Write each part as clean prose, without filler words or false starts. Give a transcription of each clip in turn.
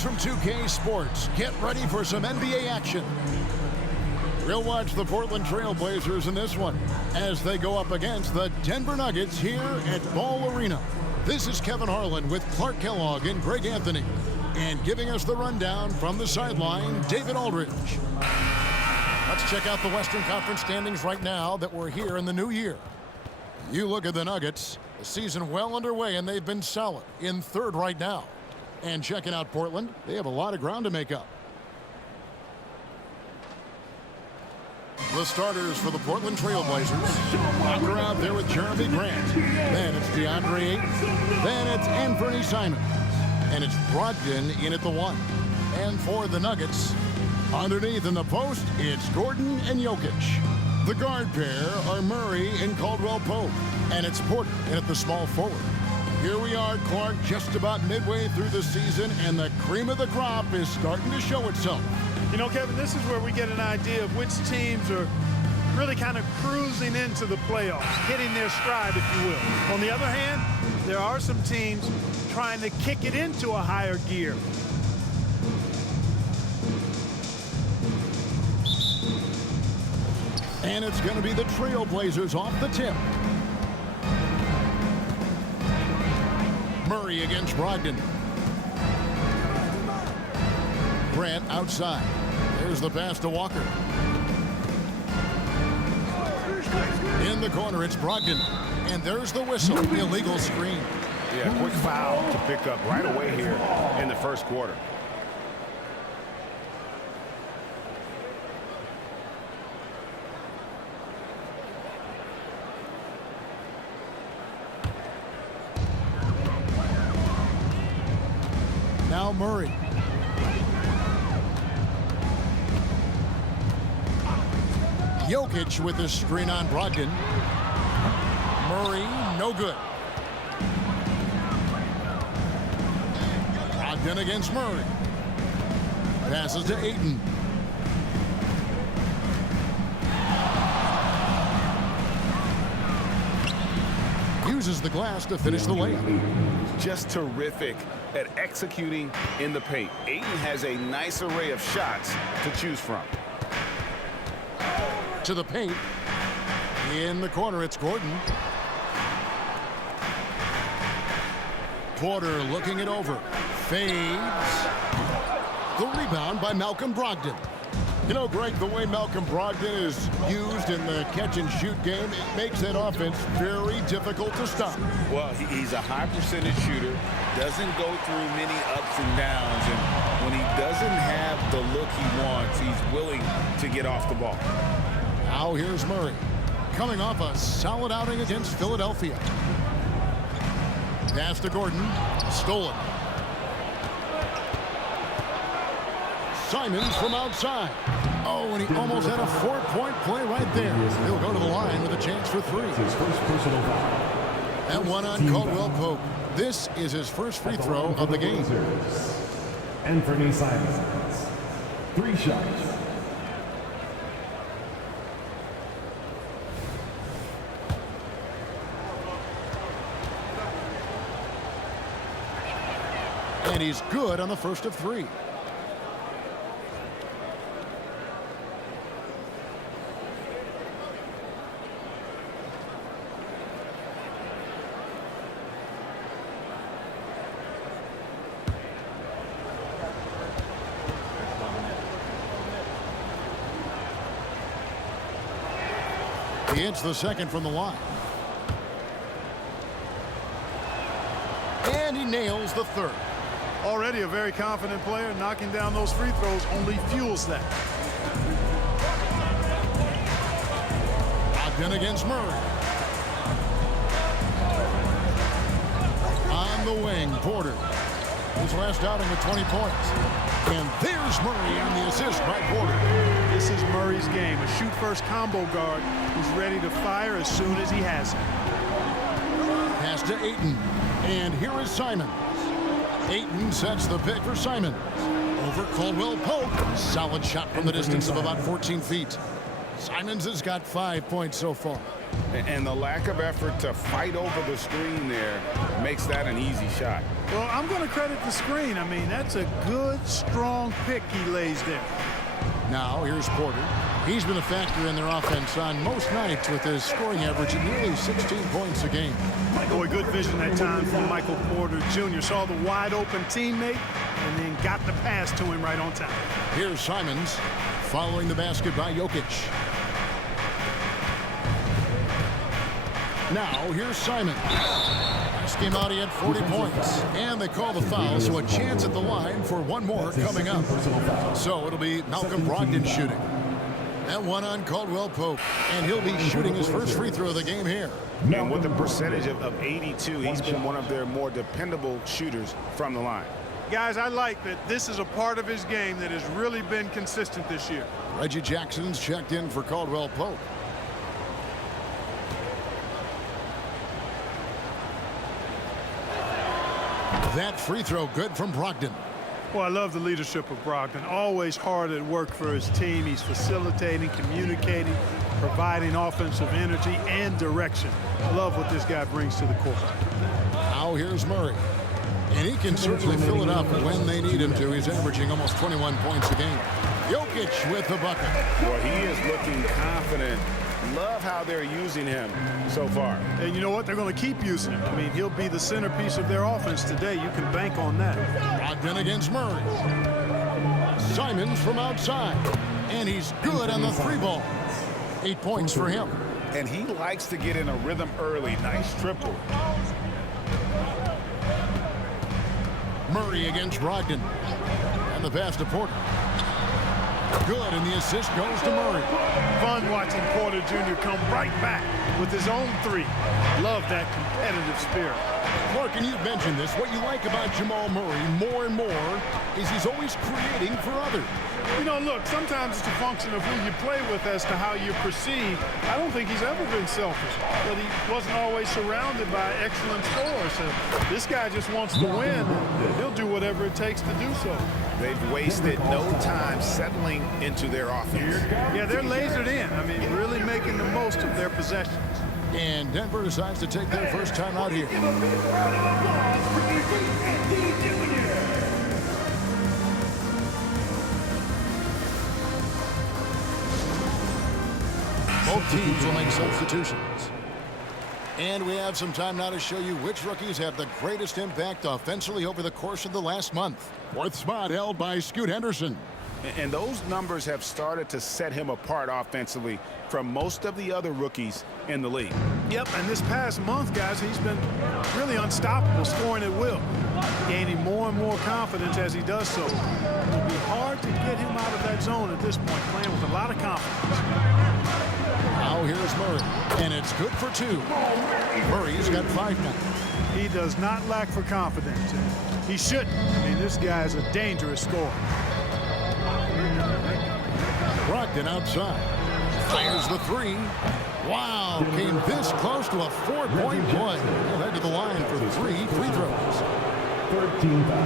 Greetings from 2K Sports. Get ready for some NBA action. We'll watch the Portland Trailblazers in this one as they go up against the Denver Nuggets here at Ball Arena. This is Kevin Harlan with Clark Kellogg and Greg Anthony. And giving us the rundown from the sideline, David Aldridge. Let's check out the Western Conference standings right now that we're here in the new year. You look at the Nuggets, the season well underway, and they've been solid in third right now. And checking out Portland, they have a lot of ground to make up. The starters for the Portland Trailblazers. Walker out there with Jeremy Grant. Then it's DeAndre Ayton. Then it's Anthony Simons. And it's Brogdon in at the 1. And for the Nuggets, underneath in the post, it's Gordon and Jokic. The guard pair are Murray and Caldwell Pope. And it's Porter in at the small forward. Here we are, Clark, just about midway through the season, and the cream of the crop is starting to show itself. You know, Kevin, this is where we get an idea of which teams are really kind of cruising into the playoffs, hitting their stride, if you will. On the other hand, there are some teams trying to kick it into a higher gear. And it's going to be the Trailblazers off the tip. Murray against Brogdon. Grant outside. There's the pass to Walker. In the corner, it's Brogdon. And there's the whistle. Illegal screen. Yeah, quick foul to pick up right away here in the first quarter. Now Murray. Jokic with his screen on Brogdon. Murray, no good. Brogdon against Murray. Passes to Ayton. Uses the glass to finish the layup. Just terrific at executing in the paint. Ayton has a nice array of shots to choose from. To the paint. In the corner, it's Gordon. Porter looking it over. Fades. The rebound by Malcolm Brogdon. You know, Greg, the way Malcolm Brogdon is used in the catch-and-shoot game, it makes that offense very difficult to stop. Well, he's a high percentage shooter, doesn't go through many ups and downs, and when he doesn't have the look he wants, he's willing to get off the ball. Now here's Murray, coming off a solid outing against Philadelphia. Pass to Gordon, stolen. Simons from outside. Oh, and he almost had a 4-point play right there. He'll go to the line with a chance for 3. His first personal foul. And one on Caldwell Pope. This is his first free throw of the game. Anthony Simons. 3 shots. And he's good on the first of 3. He hits the second from the line. And he nails the third. Already a very confident player. Knocking down those free throws only fuels that. Brogdon against Murray. On the wing, Porter. His last outing with 20 points. And there's Murray on the assist by Porter. This is Murray's game. A shoot-first combo guard who's ready to fire as soon as he has it. Pass to Ayton. And here is Simons. Ayton sets the pick for Simons. Over Caldwell Pope. Solid shot from the distance of about 14 feet. Simons has got 5 points so far. And the lack of effort to fight over the screen there makes that an easy shot. Well, I'm going to credit the screen. I mean, that's a good, strong pick he lays there. Now, here's Porter. He's been a factor in their offense on most nights with his scoring average of nearly 16 points a game. Boy, good vision that time from Michael Porter Jr. Saw the wide-open teammate and then got the pass to him right on time. Here's Simons following the basket by Jokic. Now, here's Simons. Last game out, he had 40 points. And they call the foul, so a chance at the line for one more coming up. So it'll be Malcolm Brogdon shooting. That one on Caldwell Pope. And he'll be shooting his first free throw of the game here. And with a percentage of 82, he's been one of their more dependable shooters from the line. Guys, I like that this is a part of his game that has really been consistent this year. Reggie Jackson's checked in for Caldwell Pope. That free throw good from Brogdon. Well, I love the leadership of Brogdon. Always hard at work for his team. He's facilitating, communicating, providing offensive energy and direction. I love what this guy brings to the court. Now here's Murray. And he can certainly fill it up when they need him to. He's averaging almost 21 points a game. Jokic with the bucket. Well, he is looking confident. Love how they're using him so far. And you know what? They're going to keep using him. I mean, he'll be the centerpiece of their offense today. You can bank on that. Brogdon against Murray. Simons from outside. And he's good on the three ball. 8 points for him. And he likes to get in a rhythm early. Nice triple. Murray against Brogdon. And the pass to Porter. Good, and the assist goes to Murray. Fun watching Porter Jr. come right back with his own three. Love that competitive spirit. Mark, and you've mentioned this. What you like about Jamal Murray more and more is he's always creating for others. You know, look, sometimes it's a function of who you play with as to how you're perceived. I don't think he's ever been selfish, but he wasn't always surrounded by excellent scorers. So this guy just wants to win, and he'll do whatever it takes to do so. They've wasted no time settling into their offense. Yeah, they're lasered in. I mean, really making the most of their possessions. And Denver decides to take their first time out here. Both teams will make substitutions. And we have some time now to show you which rookies have the greatest impact offensively over the course of the last month. Fourth spot held by Scoot Henderson. And those numbers have started to set him apart offensively from most of the other rookies in the league. Yep, and this past month, guys, he's been really unstoppable, scoring at will. Gaining more and more confidence as he does so. It'll be hard to get him out of that zone at this point, playing with a lot of confidence. Now here's Murray, and it's good for two. Murray's got 5 points. He does not lack for confidence. He shouldn't. I mean, this guy is a dangerous scorer. Brogdon outside. Fires the three. Wow, came this close to a 4-point play. He'll head to the line for 3 free throws.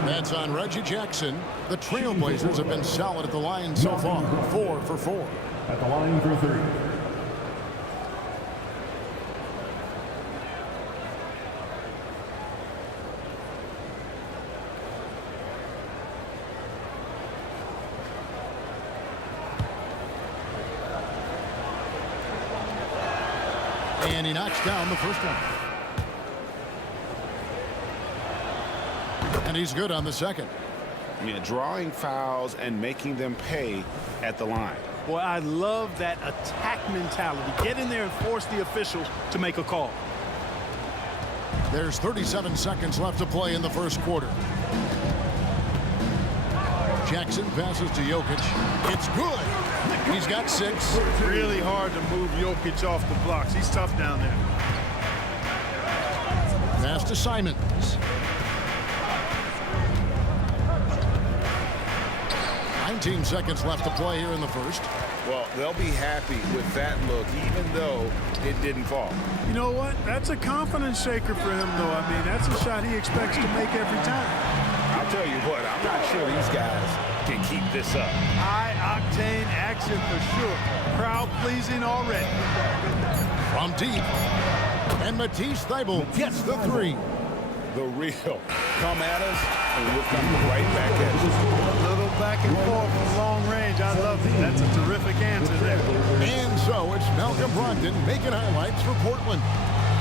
That's on Reggie Jackson. The Trailblazers have been solid at the line so far. 4 for 4. At the line for 3. And he knocks down the first one. And he's good on the second. Yeah, drawing fouls and making them pay at the line. Boy, I love that attack mentality. Get in there and force the officials to make a call. There's 37 seconds left to play in the first quarter. Jackson passes to Jokic. It's good. He's got 6. Really hard to move Jokic off the blocks. He's tough down there. Pass to Simons. 19 seconds left to play here in the first. Well, they'll be happy with that look, even though it didn't fall. You know what? That's a confidence shaker for him, though. I mean, that's a shot he expects to make every time. I'll tell you what, I'm not sure these guys can keep this up. High-octane action for sure. Crowd-pleasing already. From deep. And Matisse Thybulle gets the three. The real. Come at us, and we'll come right back at you. A little back and forth from long range. I love it. That's a terrific answer there. And so it's Malcolm Brogdon making highlights for Portland.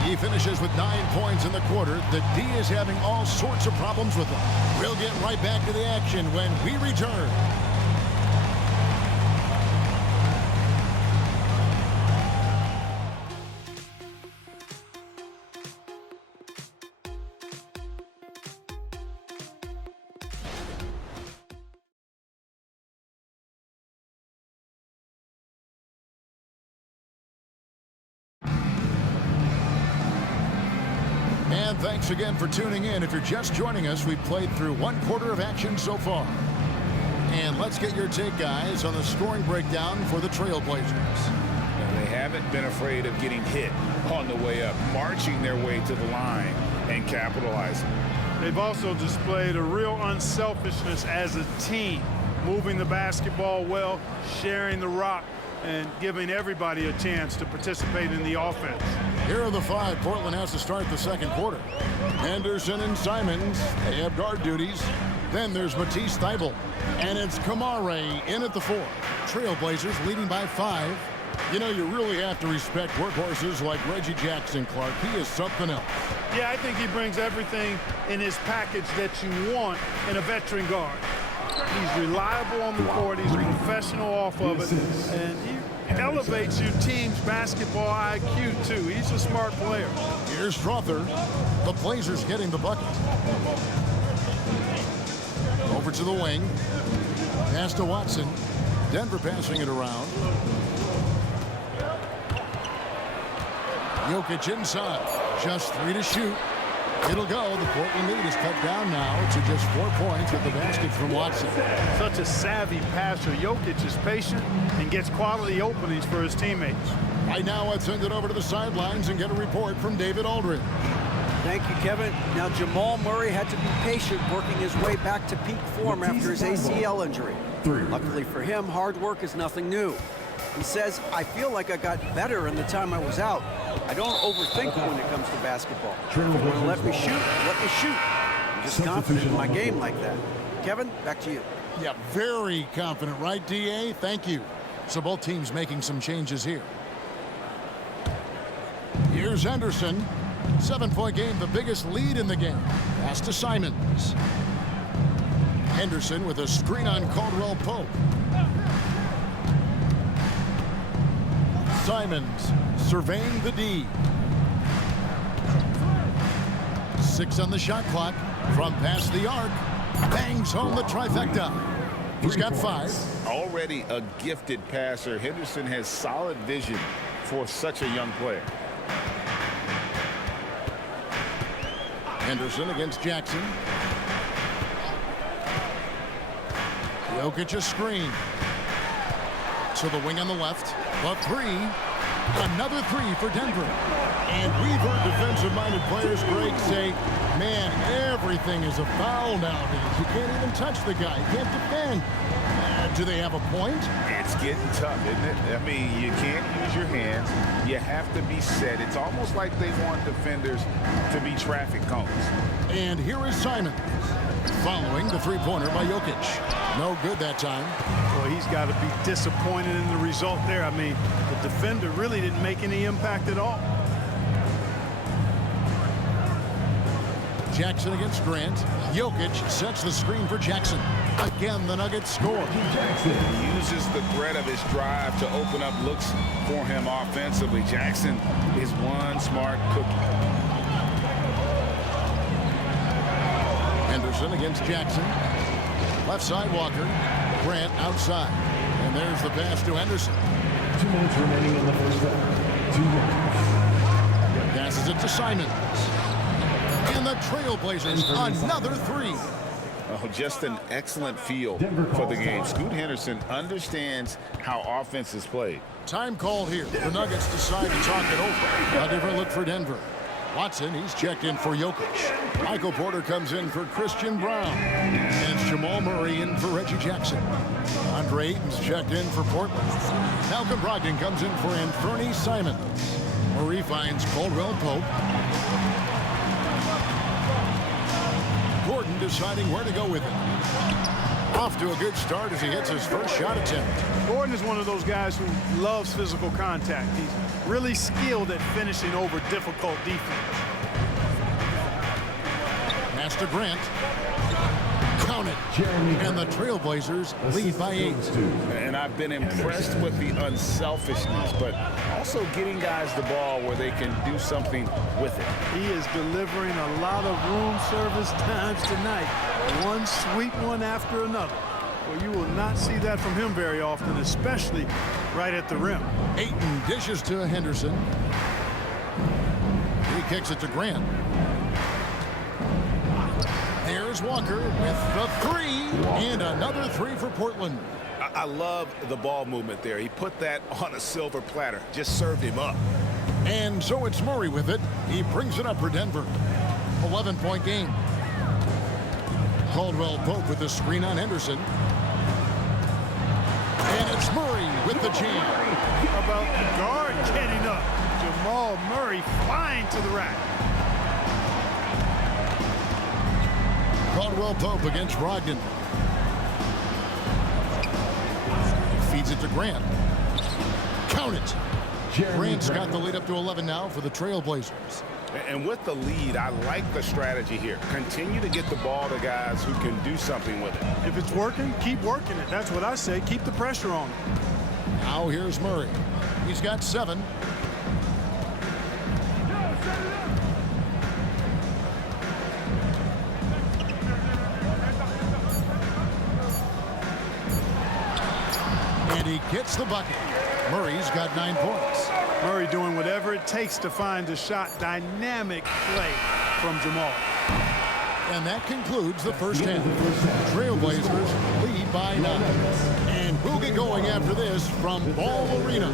He finishes with 9 points in the quarter. The D is having all sorts of problems with him. We'll get right back to the action when we return. And thanks again for tuning in. If you're just joining us, we've played through 1/4 of action so far. And let's get your take, guys, on the scoring breakdown for the Trailblazers. And they haven't been afraid of getting hit on the way up, marching their way to the line and capitalizing. They've also displayed a real unselfishness as a team, moving the basketball well, sharing the rock, and giving everybody a chance to participate in the offense. Here are the 5 Portland has to start the second quarter. Anderson and Simons, they have guard duties. Then there's Matisse Thybulle. And it's Kamare in at the 4. Trailblazers leading by 5. You know, you really have to respect workhorses like Reggie Jackson, Clark. He is something else. Yeah, I think he brings everything in his package that you want in a veteran guard. He's reliable on the court. He's a professional off of it. And he elevates your team's basketball IQ, too. He's a smart player. Here's Strother. The Blazers getting the bucket. Over to the wing. Pass to Watson. Denver passing it around. Jokic inside. Just 3 to shoot. It'll go. The Portland lead is cut down now to just 4 points with the basket from Watson. Such a savvy passer. Jokic is patient and gets quality openings for his teammates. Right now, let's send it over to the sidelines and get a report from David Aldridge. Thank you, Kevin. Now, Jamal Murray had to be patient working his way back to peak form after his ACL injury. Luckily for him, hard work is nothing new. He says, I feel like I got better in the time I was out. I don't overthink when it comes to basketball. If you want to let me shoot, let me shoot. I'm just confident in my game like that. Kevin, back to you. Yeah, very confident, right, DA? Thank you. So both teams making some changes here. Here's Henderson. 7-point game, the biggest lead in the game. Pass to Simons. Henderson with a screen on Caldwell Pope. Simons surveying the D. 6 on the shot clock. From past the arc. Bangs home the trifecta. He's got 5. Already a gifted passer, Henderson has solid vision for such a young player. Henderson against Jackson. Jokic a screen. To the wing on the left. A 3. Another 3 for Denver. And we've heard defensive-minded players, Greg, say, man, everything is a foul nowadays. You can't even touch the guy. You can't defend. Do they have a point? It's getting tough, isn't it? I mean, you can't use your hands. You have to be set. It's almost like they want defenders to be traffic cones. And here is Simons. Following the 3-pointer by Jokic. No good that time. Well, he's got to be disappointed in the result there. I mean, the defender really didn't make any impact at all. Jackson against Grant. Jokic sets the screen for Jackson. Again, the Nuggets score. He uses the threat of his drive to open up looks for him offensively. Jackson is one smart cookie. Henderson against Jackson. Left side Walker. Grant outside. And there's the pass to Henderson. 2 minutes remaining in the first half. 2 minutes. Passes it to Simons. And the Trailblazers, another 3. Oh, just an excellent feel for the game. Scoot Henderson understands how offense is played. Time called here. The Nuggets decide to talk it over. A different look for Denver. Watson, he's checked in for Jokic. Michael Porter comes in for Christian Brown. And Jamal Murray in for Reggie Jackson. Andre Ayton's checked in for Portland. Malcolm Brogdon comes in for Anthony Simons. Murray finds Caldwell Pope. Gordon deciding where to go with it. Off to a good start as he hits his first shot attempt. Gordon is one of those guys who loves physical contact. He's really skilled at finishing over difficult defense. Pass to Grant. Count it. And the Trailblazers lead by 8. And I've been impressed with the unselfishness, but also getting guys the ball where they can do something with it. He is delivering a lot of room service times tonight. One sweet one after another. Well, you will not see that from him very often, especially right at the rim. Ayton dishes to Henderson. He kicks it to Grant. There's Walker with the 3, and another 3 for Portland. I love the ball movement there. He put that on a silver platter, just served him up. And so it's Murray with it. He brings it up for Denver. 11-point game. Caldwell Pope with the screen on Henderson. And it's Murray with the jam. How about the guard getting up? Jamal Murray flying to the rack. Caldwell Pope against Brogdon. Feeds it to Grant. Count it. Grant's got the lead up to 11 now for the Trailblazers. And with the lead, I like the strategy here. Continue to get the ball to guys who can do something with it. If it's working, keep working it. That's what I say. Keep the pressure on him. Now here's Murray. He's got 7. And he gets the bucket. Murray's got 9 points. Murray doing whatever it takes to find a shot. Dynamic play from Jamal. And that concludes the first half. Trailblazers lead by 9. And we'll get going after this from Ball Arena.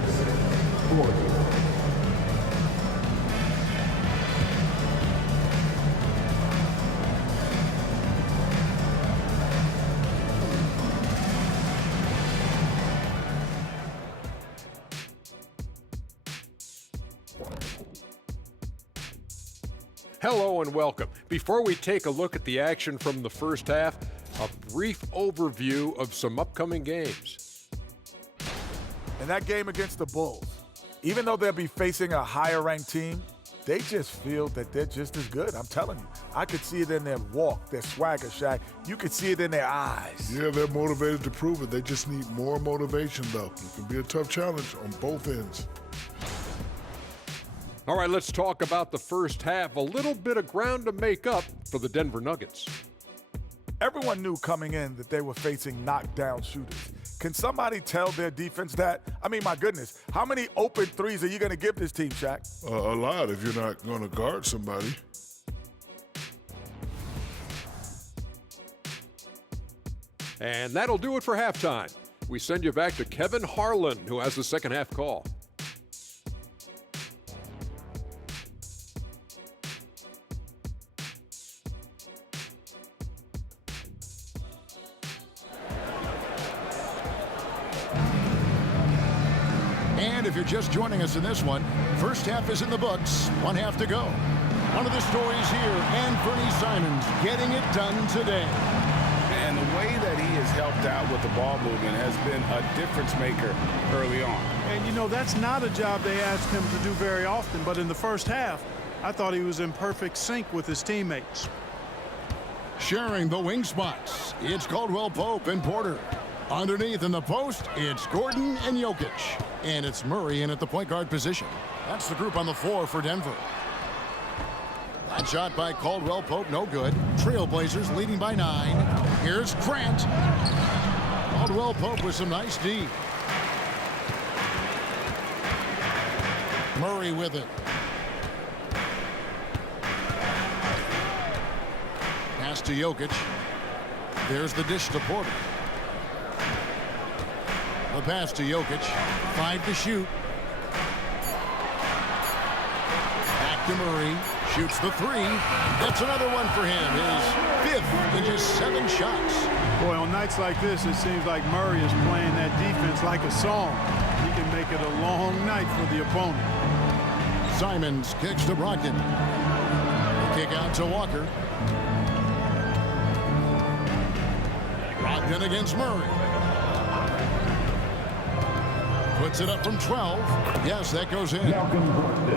Hello and welcome. Before we take a look at the action from the first half, a brief overview of some upcoming games. In that game against the Bulls, even though they'll be facing a higher-ranked team, they just feel that they're just as good. I'm telling you. I could see it in their walk, their swagger, Shaq. You could see it in their eyes. Yeah, they're motivated to prove it. They just need more motivation, though. It can be a tough challenge on both ends. All right, let's talk about the first half. A little bit of ground to make up for the Denver Nuggets. Everyone knew coming in that they were facing knockdown shooters. Can somebody tell their defense that? I mean, my goodness, how many open threes are you going to give this team, Shaq? A lot if you're not going to guard somebody. And that'll do it for halftime. We send you back to Kevin Harlan, who has the second half call. And if you're just joining us in this one, first half is in the books, 1 half to go. One of the stories here, Anthony Simons getting it done today. And the way that he has helped out with the ball movement has been a difference maker early on. And, you know, that's not a job they ask him to do very often, but in the first half, I thought he was in perfect sync with his teammates. Sharing the wing spots, it's Caldwell Pope and Porter. Underneath in the post, it's Gordon and Jokic. And it's Murray in at the point guard position. That's the group on the floor for Denver. That shot by Caldwell Pope, no good. Trailblazers leading by 9. Here's Grant. Caldwell Pope with some nice D. Murray with it. Pass to Jokic. There's the dish to Porter. The pass to Jokic. 5 to shoot. Back to Murray. Shoots the three. That's another one for him. His fifth in just 7 shots. Boy, on nights like this, it seems like Murray is playing that defense like a song. He can make it a long night for the opponent. Simons kicks to Brogdon. The kick out to Walker. Brogdon against Murray. Puts it up from 12. Yes, that goes in.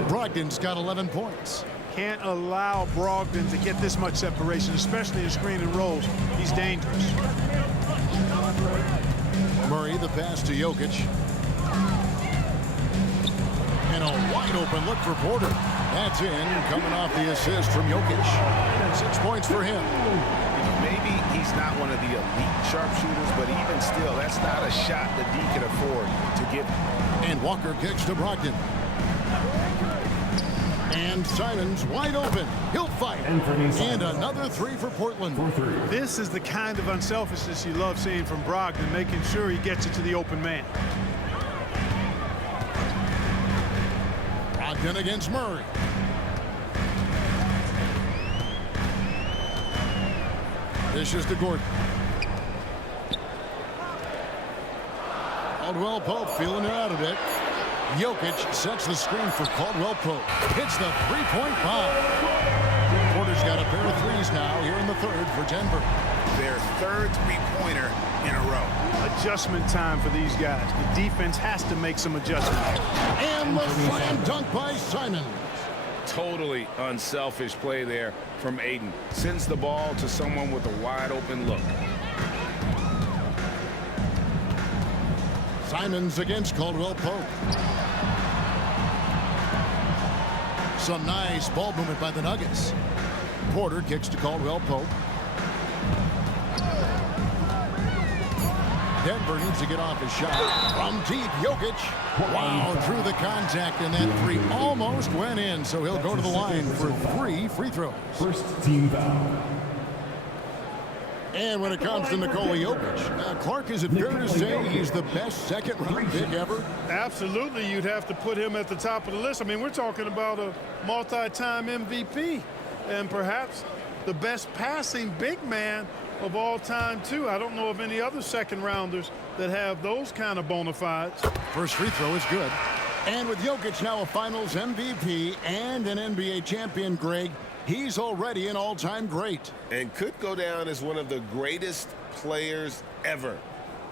Brogdon's got 11 points. Can't allow Brogdon to get this much separation, especially in screen and rolls. He's dangerous. Murray, the pass to Jokic. And a wide open look for Porter. That's in, coming off the assist from Jokic. 6 points for him. Maybe he's not one of the elite sharpshooters, but even still, that's not a shot that he can afford to give. And Walker kicks to Brogdon. And Simons wide open. He'll fight. And another three for Portland. This is the kind of unselfishness you love seeing from Brogdon, making sure he gets it to the open man. Brogdon against Murray. Dishes to Gordon. Caldwell Pope feeling it out a bit. Jokic sets the screen for Caldwell Pope. Hits the three-point bomb. Porter's got a pair of threes now here in the third for Denver. Their third three-pointer in a row. Adjustment time for these guys. The defense has to make some adjustments. And the slam dunk by Simons. Totally unselfish play there from Aiden. Sends the ball to someone with a wide open look. Simons against Caldwell Pope. Some nice ball movement by the Nuggets. Porter kicks to Caldwell Pope. Denver needs to get off his shot. From deep, Jokic. Wow, through the contact, and that three almost went in, so he'll go to the line for 3 free throws. First team foul. And when it comes to Nikola Jokic, Clark, is it fair to say he's the best second-round pick ever? Absolutely, you'd have to put him at the top of the list. I mean, we're talking about a multi-time MVP and perhaps the best passing big man of all time, too. I don't know of any other second-rounders that have those kind of bona fides. First free throw is good. And with Jokic now a Finals MVP and an NBA champion, Greg, he's already an all-time great. And could go down as one of the greatest players ever.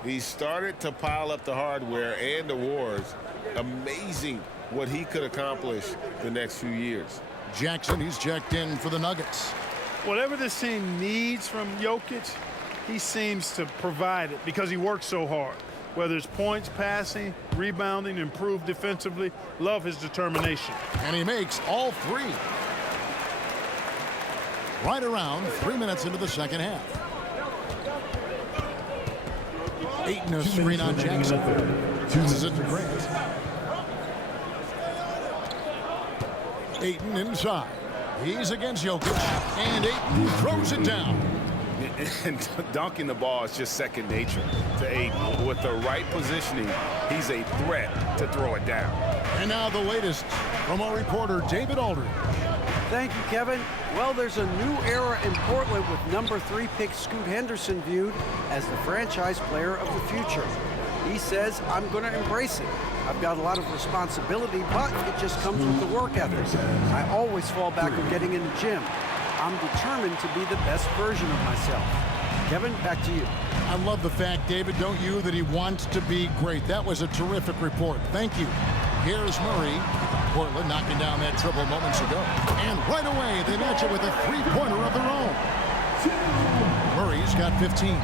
He started to pile up the hardware and awards. Amazing what he could accomplish the next few years. Jackson, he's checked in for the Nuggets. Whatever this team needs from Jokic, he seems to provide it because he works so hard. Whether it's points, passing, rebounding, improved defensively, love his determination. And he makes all 3. Right around 3 minutes into the second half. Ayton a screen on Jackson. Passes it to Grant. Ayton inside. He's against Jokic, and Ayton throws it down. And dunking the ball is just second nature to Ayton. With the right positioning, he's a threat to throw it down. And now the latest from our reporter, David Aldridge. Thank you, Kevin. Well, there's a new era in Portland with number 3 pick Scoot Henderson viewed as the franchise player of the future. He says, I'm going to embrace it. I've got a lot of responsibility, but it just comes with the work ethic. I always fall back on getting in the gym. I'm determined to be the best version of myself. Kevin, back to you. I love the fact, David, don't you, that he wants to be great. That was a terrific report. Thank you. Here's Murray. Portland knocking down that triple moments ago. And right away, they match it with a three-pointer of their own. Murray's got 15.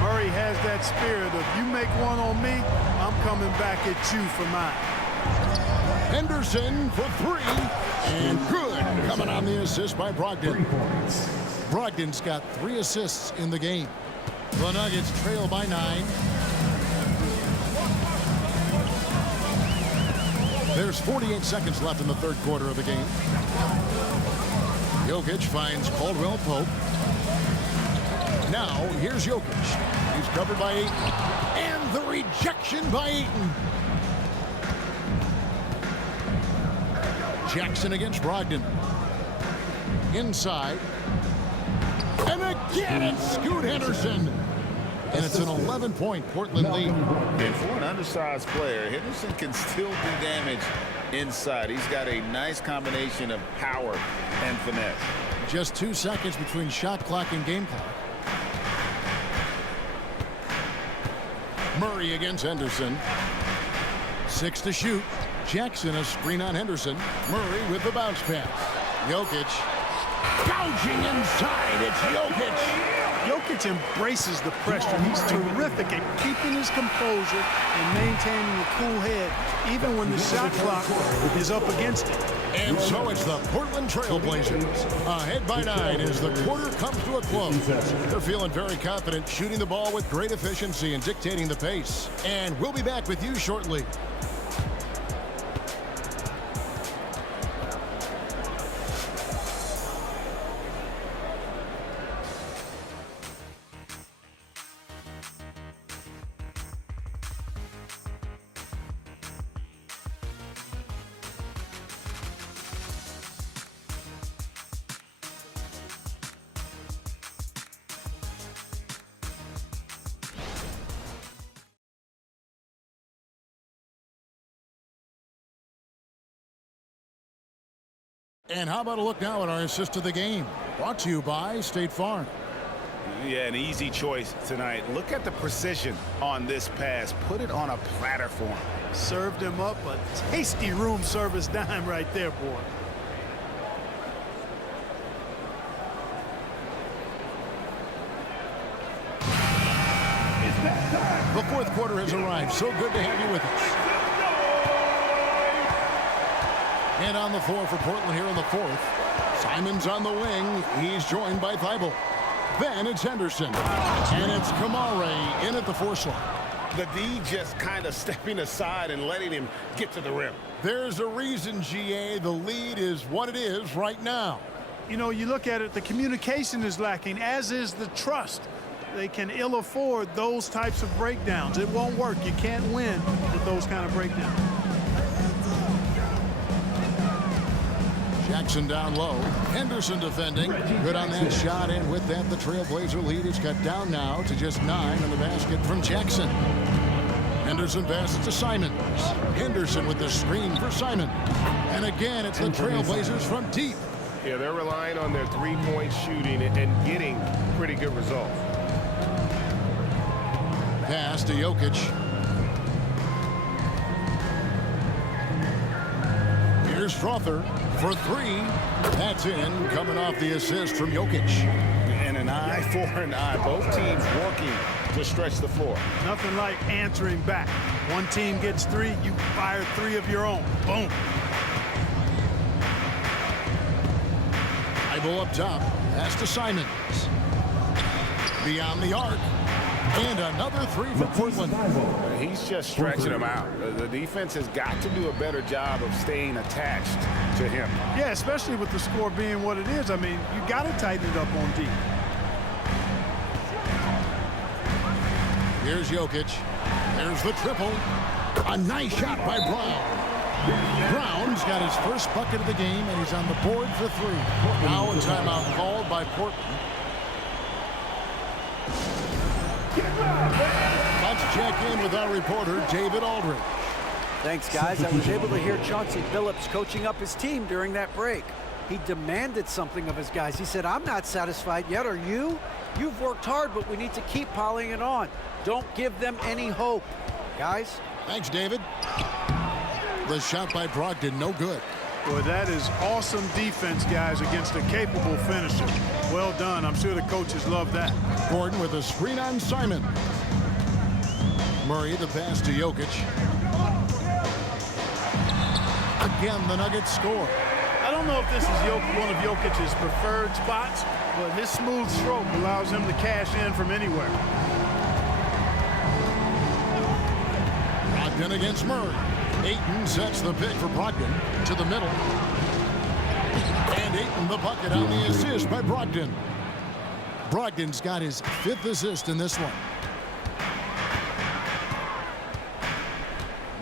Murray has that spirit of, you make one on me, I'm coming back at you for mine. Henderson for 3. And good. Coming on the assist by Brogdon. Brogdon's got 3 assists in the game. The Nuggets trail by 9. There's 48 seconds left in the third quarter of the game. Jokic finds Caldwell Pope. Now, here's Jokic. He's covered by Ayton. And the rejection by Ayton. Jackson against Brogdon. inside. And again, it's Scoot Henderson. And it's an 11-point Portland lead. And for an undersized player, Henderson can still do damage inside. He's got a nice combination of power and finesse. Just 2 seconds between shot clock and game clock. Murray against Henderson. 6 to shoot. Jackson a screen on Henderson. Murray with the bounce pass. Jokic gouging inside. It's Jokic. Jokic embraces the pressure. He's terrific at keeping his composure and maintaining a cool head, even when the shot clock is up against him. And so it's the Portland Trailblazers ahead by 9 as the quarter comes to a close. They're feeling very confident, shooting the ball with great efficiency and dictating the pace. And we'll be back with you shortly. And how about a look now at our assist of the game? Brought to you by State Farm. Yeah, an easy choice tonight. Look at the precision on this pass. Put it on a platter for him. Served him up a tasty room service dime right there, boy. The fourth quarter has arrived. So good to have you with us. And on the floor for Portland here in the fourth. Simon's on the wing. He's joined by Thibault. Then it's Henderson. And it's Kamare in at the 4 slot. The D just kind of stepping aside and letting him get to the rim. There's a reason, GA, the lead is what it is right now. You know, you look at it, the communication is lacking, as is the trust. They can ill afford those types of breakdowns. It won't work. You can't win with those kind of breakdowns. Jackson down low. Henderson defending. Good on that shot, and with that, the Trailblazer lead is cut down now to just 9 on the basket from Jackson. Henderson passes to Simon. Henderson with the screen for Simon. And again, it's the Trailblazers from deep. Yeah, they're relying on their three-point shooting and getting pretty good results. Pass to Jokic. Here's Strother for 3. That's in, coming off the assist from Jokic. And an eye for an eye. Both teams working to stretch the floor. Nothing like answering back. One team gets 3, you fire 3 of your own. Boom. Thibault up top. Pass to Simons. Beyond the arc. And another 3 for Portland. He's just stretching him out. The defense has got to do a better job of staying attached to him. Yeah, especially with the score being what it is. I mean, you got to tighten it up on D. Here's Jokic. There's the triple. A nice shot by Brown. Brown's got his first bucket of the game, and he's on the board for 3. Now a timeout called by Portland. Let's check in with our reporter, David Aldridge. Thanks, guys. I was able to hear Chauncey Billups coaching up his team during that break. He demanded something of his guys. He said, I'm not satisfied yet, are you? You've worked hard, but we need to keep piling it on. Don't give them any hope. Guys? Thanks, David. The shot by Brogdon, no good. Boy, that is awesome defense, guys, against a capable finisher. Well done. I'm sure the coaches love that. Gordon with a screen on Simon. Murray the pass to Jokic. Again, the Nuggets score. I don't know if this is one of Jokic's preferred spots, but his smooth stroke allows him to cash in from anywhere. Brogdon against Murray. Ayton sets the pick for Brogdon to the middle. And Ayton the bucket on the assist by Brogdon. Brogdon's got his 5th assist in this one.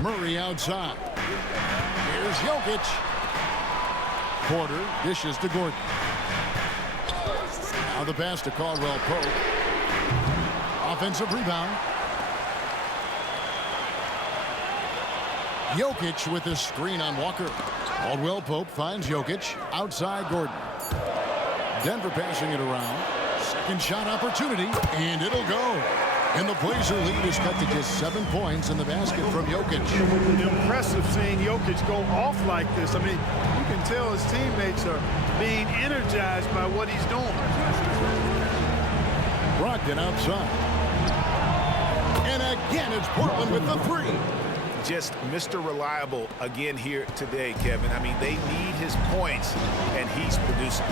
Murray outside. Here's Jokic. Porter dishes to Gordon. Now the pass to Caldwell Pope. Offensive rebound. Jokic with his screen on Walker. Caldwell Pope finds Jokic. Outside Gordon. Denver passing it around. Second shot opportunity, and it'll go. And the Blazer lead is cut to just 7 points in the basket from Jokic. Impressive seeing Jokic go off like this. I mean, you can tell his teammates are being energized by what he's doing. Brogdon outside. And again, it's Portland with the three. Just Mr. Reliable again here today, Kevin. I mean, they need his points, and he's producing.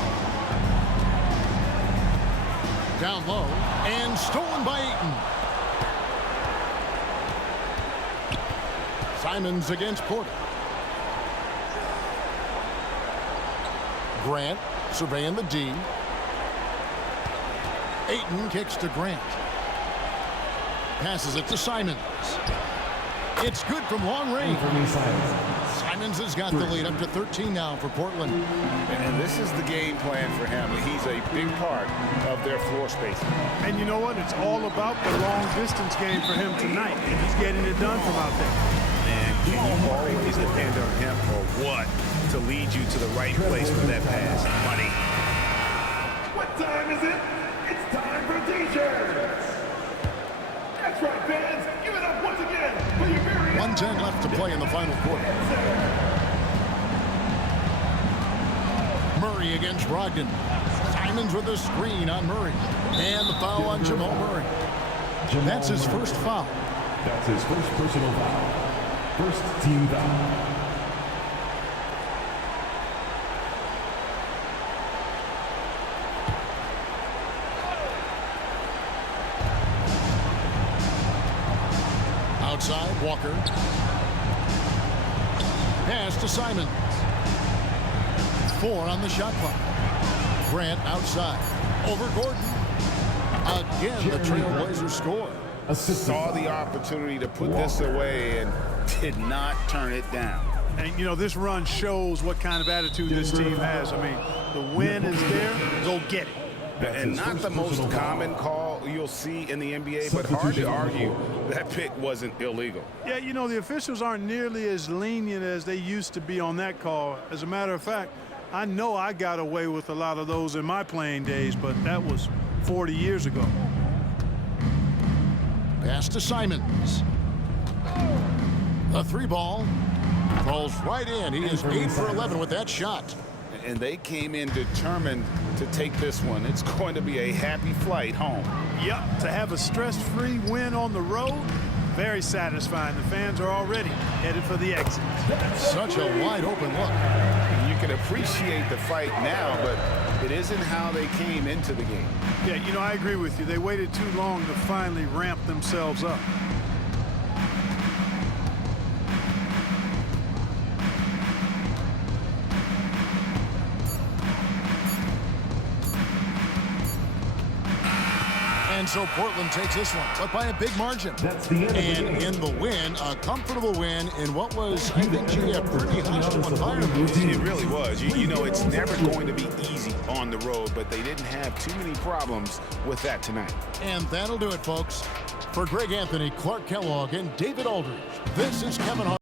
Down low, and stolen by Ayton. Simons against Porter. Grant surveying the D. Ayton kicks to Grant. Passes it to Simons. It's good from long range. Simons has got the lead up to 13 now for Portland. And this is the game plan for him. He's a big part of their floor space. And you know what? It's all about the long distance game for him tonight. And he's getting it done from out there. And can you always depend on him or what to lead you to the right place with that pass? Money. What time is it? It's time for T-shirts. That's right, fans. Give it up once again for your very 1:10 left to play in the final quarter. Murray against Brogdon. Simons with a screen on Murray. And the foul on Jamal Murray. That's his first foul. That's his first personal foul. First team foul. Outside, Walker. Pass to Simons. 4 on the shot clock. Grant outside. Over Gordon. Again, the Trailblazers score. Saw the opportunity to put this away and did not turn it down. And, you know, this run shows what kind of attitude this team has. I mean, the win is there. Go get it. And not the most common call you'll see in the NBA, but hard to argue that pick wasn't illegal. Yeah, you know, the officials aren't nearly as lenient as they used to be on that call. As a matter of fact, I know I got away with a lot of those in my playing days, but that was 40 years ago. Pass to Simons. The 3-ball falls right in. He is 8 for 11 with that shot. And they came in determined to take this one. It's going to be a happy flight home. Yep, to have a stress-free win on the road, very satisfying. The fans are already headed for the exit. Such a wide-open look. You can appreciate the fight now, but it isn't how they came into the game. Yeah, you know, I agree with you. They waited too long to finally ramp themselves up. And so Portland takes this one, but by a big margin. That's the end of the And game. in the win, a comfortable win in what was, I think, a pretty hostile environment. It really was. You know, it's never going to be easy on the road, but they didn't have too many problems with that tonight. And that'll do it, folks. For Greg Anthony, Clark Kellogg, and David Aldridge, this is Kevin Harlan.